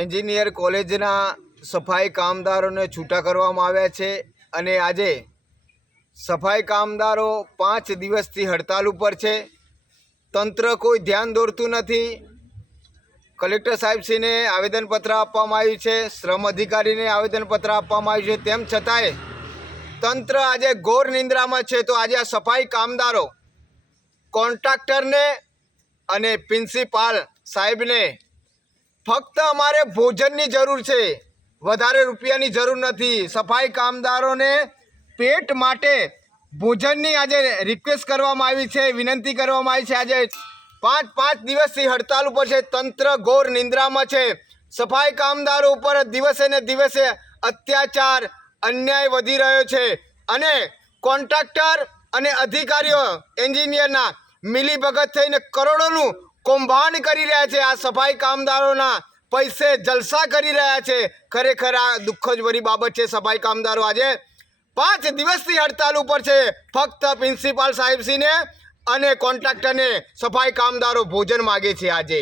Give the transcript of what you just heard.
Engineer કોલેજના સફાઈ કામદારોને છૂટા કરવામાં આવ્યા છે અને આજે સફાઈ કામદારો 5 દિવસથી હડતાલ ઉપર છે. તંત્ર કોઈ ધ્યાન દોરતું નથી. કલેક્ટર સાહેબશ્રીને આવેદનપત્ર આપવામાં આવ્યું છે, શ્રમ અધિકારીને આવેદનપત્ર આપવામાં આવ્યું છે. તેમ છતાંય તંત્ર આજે ઘોર નિંદ્રામાં છે. તો આજે આ સફાઈ કામદારો કોન્ટ્રાક્ટરને અને પ્રિન્સિપાલ સાહેબને ફક્ત અમારે ભોજનની જરૂર છે, વધારે રૂપિયાની જરૂર નથી. સફાઈ કામદારોને પેટ માટે ભોજનની આજે રિક્વેસ્ટ કરવામાં આવી છે, વિનંતી કરવામાં આવી છે. આજે 5 દિવસથી હડતાલ ઉપર છે. તંત્ર ઘોર નિંદ્રામાં છે. સફાઈ કામદારો ઉપર દિવસે ને દિવસે અત્યાચાર અન્યાય વધી રહ્યો છે અને કોન્ટ્રાક્ટર અને અધિકારીઓ એન્જિનિયરના મિલીભગત થઈને કરોડોનું કૌભાંડ કરી રહ્યા છે. આ સફાઈ કામદારોના પૈસે જલસા કરી રહ્યા છે. ખરેખર આ દુઃખજભરી બાબત છે. સફાઈ કામદારો આજે 5 દિવસથી હડતાલ ઉપર છે. ફક્ત પ્રિન્સિપાલ સાહેબશ્રીને અને કોન્ટ્રાક્ટરને સફાઈ કામદારો ભોજન માગે છે. આજે